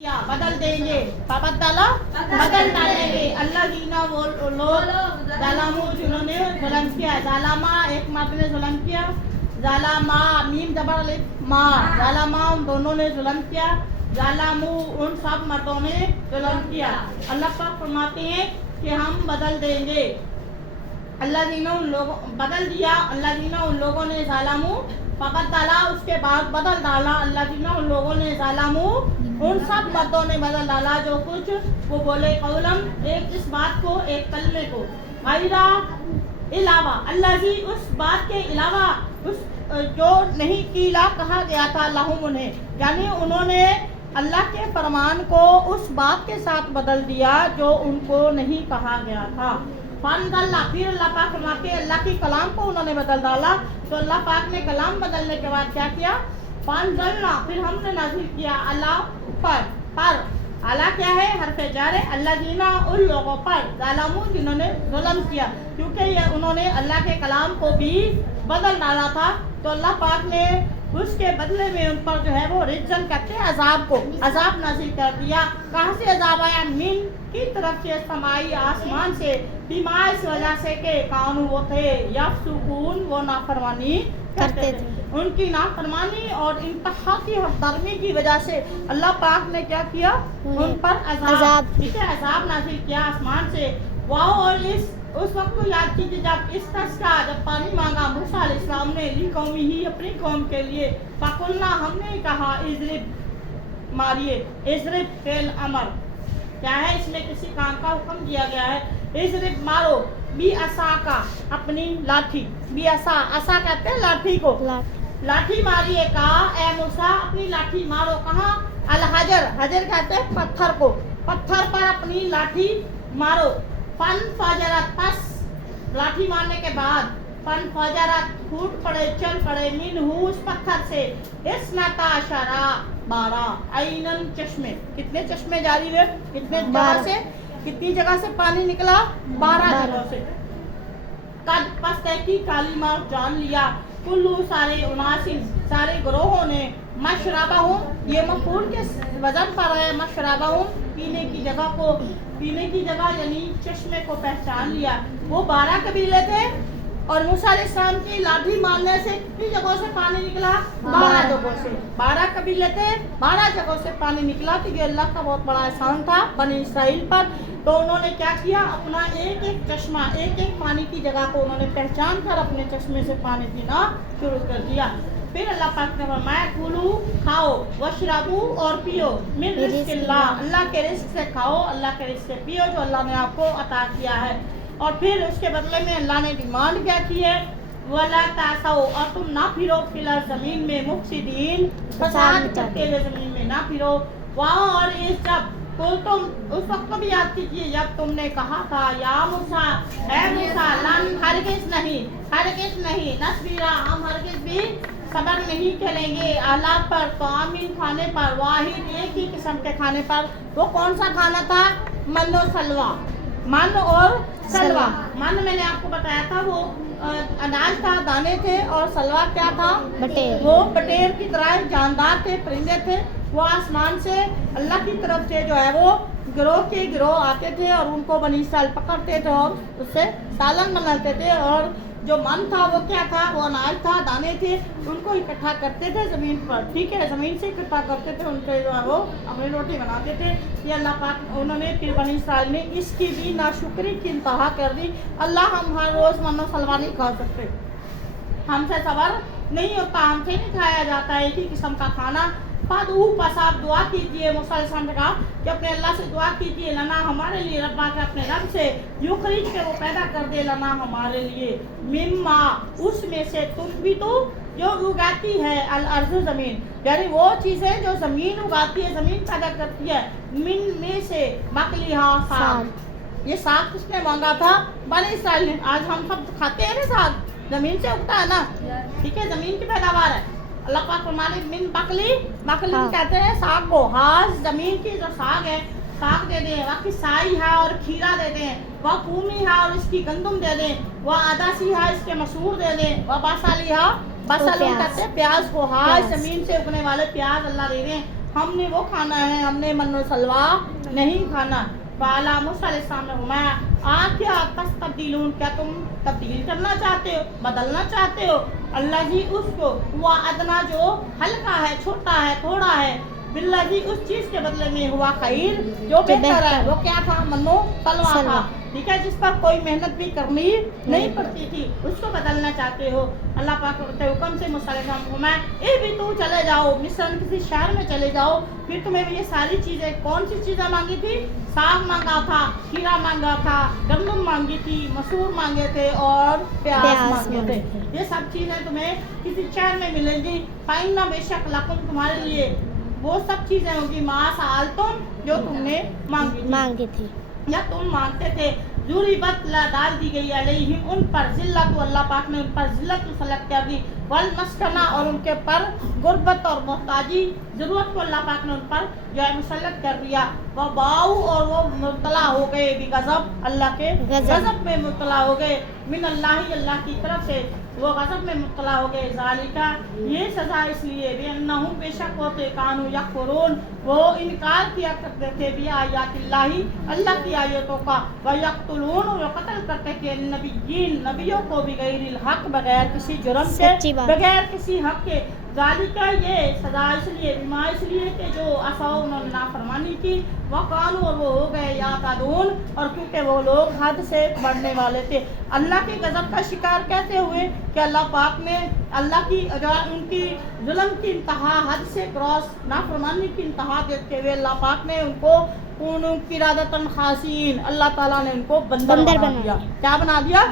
क्या बदल देंगे बदला बदल डालेंगे अल्लाह जीना वो लोग जालामू जिन्होंने जुल्म किया जालामा एक मर्द ने जुल्म किया जालामा मीम जबर अलिफ मा जालामा उन दोनों ने जुल्म किया जालामू उन सब मर्दों ने जुल्म किया। अल्लाह पाक फरमाते हैं कि हम बदल देंगे अल्लाह जीना उन लोगों बदल दिया अल्लाह जीना उन लोगों ने जालामू फकत डाला उसके बाद बदल डाला अल्लाह जीना उन लोगों ने जालामू उन सब मर्दों ने बदल डाला जो कुछ वो बोले कौलम एक इस बात को एक कलमे को गैरा इलावा अल्लाह जी उस बात के अलावा उस जो नहीं कीला कहा गया था लहुम उन्हें यानी उन्होंने अल्लाह के फरमान को उस बात के साथ बदल दिया जो उनको नहीं कहा गया था। फनदल्ला फिर अल्लाह पाक फरमाते अल्लाह की कलाम को उन्होंने बदल डाला तो अल्लाह पाक ने कलाम बदलने के बाद क्या किया फनदल्ला फिर हमने नाज़िल किया अल्लाह पर अल्लाह क्या है हरफ जार है अल्लाह जीना उन लोगों पर ज़ालमू जिन्होंने जुल्म किया क्योंकि ये उन्होंने अल्लाह के कलाम को भी बदल डाला था तो अल्लाह पाक ने उसके बदले में उन पर जो है वो रिजन कहते हैं अजाब को अजाब नाजिल कर दिया। कहाँ से अजाब आया मिन की तरफ से समाई आसमान से बीमा इस वजह से के कानू वो थे या सुकून वो नाफरमानी करते थे उनकी नाफरमानी और इंतहा की हरदर्मी की वजह से अल्लाह पाक ने क्या किया उन पर अजाब ठीक है अजाब नाजिल किया आसमान से। वाह और इस उस वक्त को याद कीजिए जब इस का जब पानी मांगा मूसा अलैहिस्सलाम ने ली कौमी ही अपनी कौम के लिए फकुलना हमने कहा इजरिब मारिए इजरिब फेल अमर क्या है इसमें किसी काम का हुक्म दिया गया है इजरिब मारो बी असा का अपनी लाठी बी असा असा कहते हैं लाठी को लाठी मारिए कहा ए मूसा अपनी लाठी मारो कहाँ अल हजर हजर कहते हैं पत्थर को पत्थर पर अपनी लाठी मारो फन फजरत पस लाठी मारने के बाद फन फजरत फूट पड़े चल पड़े मिनहू उस पत्थर से इस्नता शरा 12 आइनन चश्मे कितने चश्मे जारी हुए कितने जगह से कितनी जगह से पानी निकला 12 जगह से कद पस की काली मार जान लिया कुल्लू सारे उनासिन सारे ग्रोहों ने मशराबा हूँ ये मफूल के वजन पर है मशराबा हूँ पीने की जगह को पीने की जगह यानी चश्मे को पहचान लिया। वो 12 कबीले थे और मूसा अलैहिस्सलाम की लाठी मारने से कितनी जगहों से पानी निकला 12 जगहों से 12 कबीले थे 12 जगहों से पानी निकला तो ये अल्लाह का बहुत बड़ा एहसान था बनी इसराइल पर। तो उन्होंने क्या किया अपना एक एक चश्मा एक एक पानी की जगह को उन्होंने पहचान कर अपने चश्मे से पानी पीना शुरू कर दिया। फिर अल्लाह पाक ने फरमाया कुलू खाओ वशरबू और पियो मिन रिज़्क़िल्लाह अल्लाह के रिज़्क़ से खाओ अल्लाह के रिज़्क़ से पियो जो अल्लाह ने आपको अता किया है। और फिर उसके बदले में अल्लाह ने डिमांड क्या की है वला तासाओ और तुम ना फिरो फिलहाल ज़मीन में मुफसिदीन फसाद करते हुए ज़मीन में ना फिरो। वाह और ये जब तो तुम उस वक्त को भी याद कीजिए जब तुमने कहा था या मूसा ए मूसा लन हरगिज़ नहीं नस्बीरा हम हरगिज़ भी सबर नहीं करेंगे आला पर तआमीन खाने पर वाहिद एक ही किस्म के खाने पर। वो कौन सा खाना था मन और सलवा मन और सलवा मन मैंने आपको बताया था वो अनाज था दाने थे और सलवा क्या था बटेर वो बटेर की तरह जानदार थे परिंदे थे वो आसमान से अल्लाह की तरफ से जो है वो गिरोह के गिरोह आते थे और उनको बनी इसराइल पकड़ते थे और उससे सालन बनाते थे और जो मन था वो क्या था वो अनाज था दाने थे उनको इकट्ठा करते थे ज़मीन पर ठीक है ज़मीन से इकट्ठा करते थे उनके जो है वो अपनी रोटी बनाते थे। ये अल्लाह पाक उन्होंने फिर बनी इसराइल ने इसकी भी नाशुक्री की इंतहा कर दी। अल्लाह हम हर रोज़ मन्नो सलवा नहीं खा सकते हमसे सबर नहीं होता हमसे नहीं खाया जाता एक ही किस्म का खाना बस आप दुआ कीजिए मूसा अलैहिस्सलाम ने कहा कि अपने अल्लाह से दुआ कीजिए लना हमारे लिए रब्बा के अपने रब से युखरिज के वो पैदा कर दे लना हमारे लिए मिम्मा उसमें से तुम भी तो जो उगाती है अल अर्ज़ ज़मीन यानी वो चीज़ें जो ज़मीन उगाती है ज़मीन पैदा करती है मिन में से बकलिहा साग ये साग किसने मांगा था बनी इसराइल ने। आज हम सब खाते हैं ना साग ज़मीन से उगता है ना ठीक है ज़मीन की पैदावार है। अल्लाह पाक फरमाने मिन बकली कहते हैं साग को हाज ज़मीन की जो साग है साग दे दें बाकी साई है और खीरा दे दें वह फूमी है और इसकी गंदम दे दें वह आदासी है इसके मसूर दे दें वह बासाली है बसल कहते हैं प्याज को हाज ज़मीन से उगने वाले प्याज अल्लाह दे दें ہم نے وہ کھانا ہے، ہم نے من و سلوا نہیں کھانا. بالا موسیٰ علیہ السلام نے فرمایا آکیا تستبدلون، کیا تم تبدیل کرنا چاہتے ہو، بدلنا چاہتے ہو؟ اللہ جی اس کو ہوا ادنا جو ہلکا ہے، چھوٹا ہے، تھوڑا ہے، باللہ جی اس چیز کے بدلے میں ہوا خیر جو بہتر ہے. وہ کیا تھا؟ منو سلوا تھا. ٹھیک ہے، جس پر کوئی محنت بھی کرنی نہیں پڑتی تھی، اس کو بدلنا چاہتے ہو. اللہ پاک کے حکم سے موسیٰ علیہ السلام کو فرمایا اے بھی تو چلے جاؤ مصر کسی شہر میں چلے جاؤ. پھر تمہیں یہ ساری چیزیں، کون سی چیزیں مانگی تھی؟ ساگ مانگا تھا، کھیرا مانگا تھا، گندم مانگی تھی، مسور مانگے تھے اور پیاز مانگے تھے. یہ سب چیزیں تمہیں کسی شہر میں ملیں گی. فَإِنَّ بے شک لکم تمہارے لیے وہ سب چیزیں ہوں گی ما سألتم جو تم نے مانگی تھی یا تم مانگتے تھے. ضُرِبَتْ ڈال دی گئی علیہم ان پر ذلت، اللہ پاک نے ان پر ذلت مسلط کر دی، والمسکنہ اور ان کے پر غربت اور محتاجی، ضرورت کو اللہ پاک نے ان پر جو ہے مسلط کر دیا. وباؤ اور وہ مبتلا ہو گئے بغضب، اللہ کے غضب میں مبتلا ہو گئے، من اللہ اللہ کی طرف سے وہ غضب میں مبتلا ہو گئے. ذالکہ یہ سزا اس لیے بأنہم بے شک ہوتے کانوا یکفرون وہ انکار کیا کرتے تھے بھی آیات اللہ اللہ کی آیتوں کا، ویقتلون وہ قتل کرتے تھے النبیین نبیوں کو بغیر الحق بغیر کسی جرم کے، بغیر کسی حق کے. ذالکہ یہ سزا اس لیے بما اس لیے کہ جو عصوا انہوں نے نافرمانی کی، وقالوا اور وہ ہو گئے یعتدون اور کیونکہ وہ لوگ حد سے بڑھنے والے تھے. اللہ کے غضب کا شکار کیسے ہوئے کہ اللہ پاک نے اللہ کی ان کی ظلم کی انتہا، حد سے کراس، نافرمانی کی انتہا دیکھتے ہوئے اللہ پاک نے ان کو کونوا قردۃ خاسئین، اللہ تعالیٰ نے ان کو بندر بنا دیا. کیا بنا دیا؟